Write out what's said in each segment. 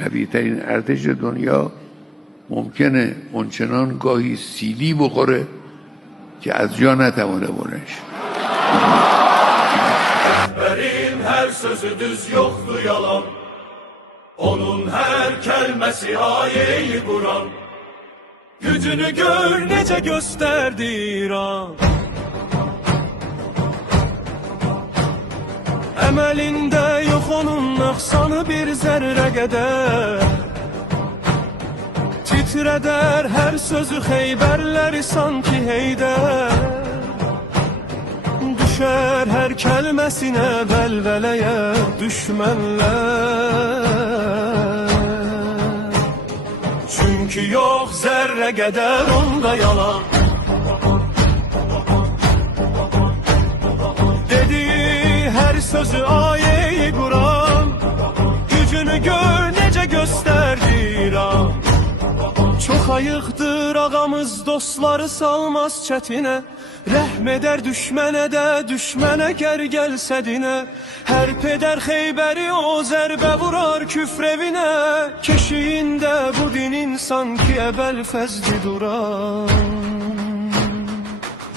قوی‌ترین ارتش دنیا ممکنه اونچنان گاهی سیلی بخوره که از جا نتوانه بلنش. Rəhbərin hər sözü düz yoxdur yalan, onun hər kəlməsi ayeyi Quran. Gücünü gör necə göstərdi İran. Əməlində yox onun nöqsanı bir zərrə qədər. Titrədər hər sözü Xeybərləri sanki Heydər. Düşər hər kəlməsinə vəlvələyə düşmənlər. Çünki yox zərrə qədər onda yalan. Dediyi hər sözü ayeyi Quran. Gücünü gör necə göstərdi İran. Çox ayıqdır ağamız, dostları salmaz çətinə. Rəhm edər düşmənə də, düşmənə gər gəlsə dinə. Hərp edər Xeybəri, o zərbə vurar küfr evinə. Keşiyində bu dinin sanki əbəl fəzli duran.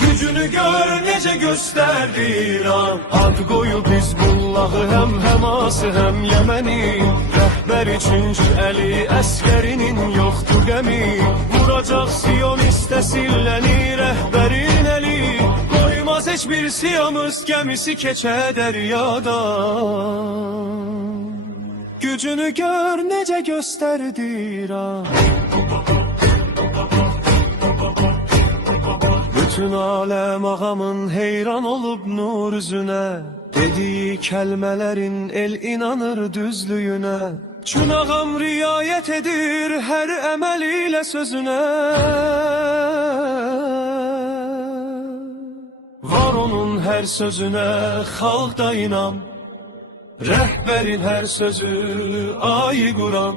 Gücünü gör necə göstərdi İran. Ad qoyub Hizbullahı, həm Həması, həm Yəməni. Rəhbər üçüncü əli, əskərinin yoxdur qəmi. Vuracaq Siyonistə silləni rəhbərin əli. Qoymaz heç bir siyamız gəmisi keçə dəryadan. Gücünü gör necə göstərdi İran. Bütün aləm ağamın heyran olub nur üzünə. Dediyi kəlmələrin el inanır düzlüyünə. Çün ağam riayət edir hər əməlilə sözünə. Var onun hər sözünə xalq da inan. Rəhbərin hər sözü ayi Quran.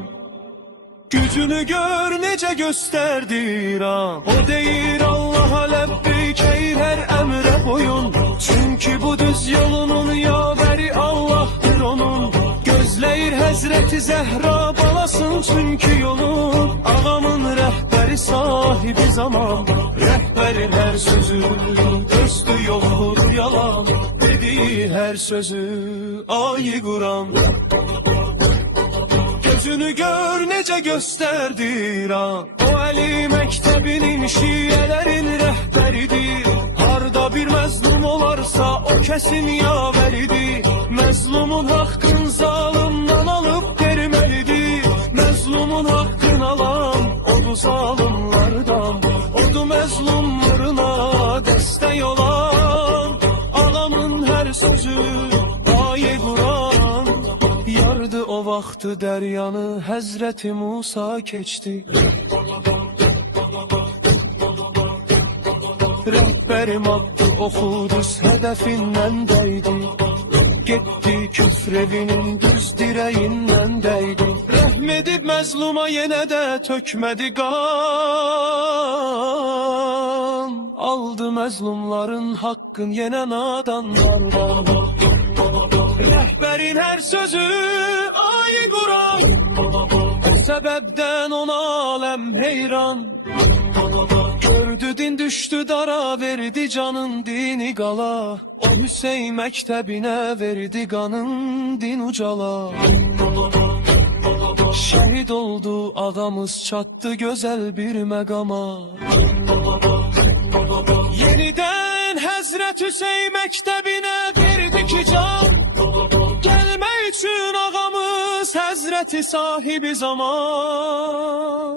Gücünü gör necə göstərdi İran. O deyir Allaha ləbbeyk eylər əmrə boyun. Çünki bu düz yolunun yavəri Allahdır onun. Gözləyir Həzrəti Zəhra balasın çünki yolun. Ağamın rəhbəri sahibi zaman. Rəhbərin hər sözü özü yoxdur yalan. Dediyi hər sözü ayi Quran. Gözünü gör necə göstərdi İran. O Əli məktəbinin şiələrin rəhbəridir. Harda bir məzlum olarsa o kəsin yavəridir. Məzlumun haqqın zalımdan alıb verməlidir. Məzlumun haqqını alan odu zalımlardan. Odu məzlumlarına dəstək olan. Ağamın hər sözü ayi Quran. Yardı o vaxtı dəryanı Həzrəti Musa keçdi. Rəhbərim addı oxuduz hədəfindən dəydi. Getdi küfr evinin düz dirəyindən dəydi. Rəhm edib məzluma yenə də tökmədi qan. Aldı məzlumların haqqın yenə nadanlardan. Rəhbərin hər sözü ayi Quran. O səbəbdən ona aləm heyran. Gördü din düşdü dara, verdi canın dini qala. O Hüseyn məktəbinə verdi qanın din ucala. Şəhid oldu ağamız, çatdı gözəl bir məqama. Yenidən Həzrət Hüseyn məktəbinə verdi ki can. Gəlmək üçün ağamız Həzrəti sahibi zaman.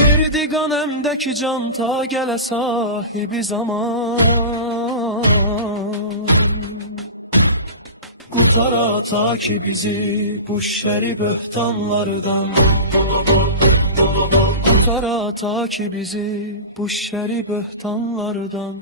Verdi qan əmdəki can ta gələ sahibi zaman. Qurtara ta ki bizi bu şəri böhtanlardan. Qurtara ta ki bizi bu şəri böhtanlardan.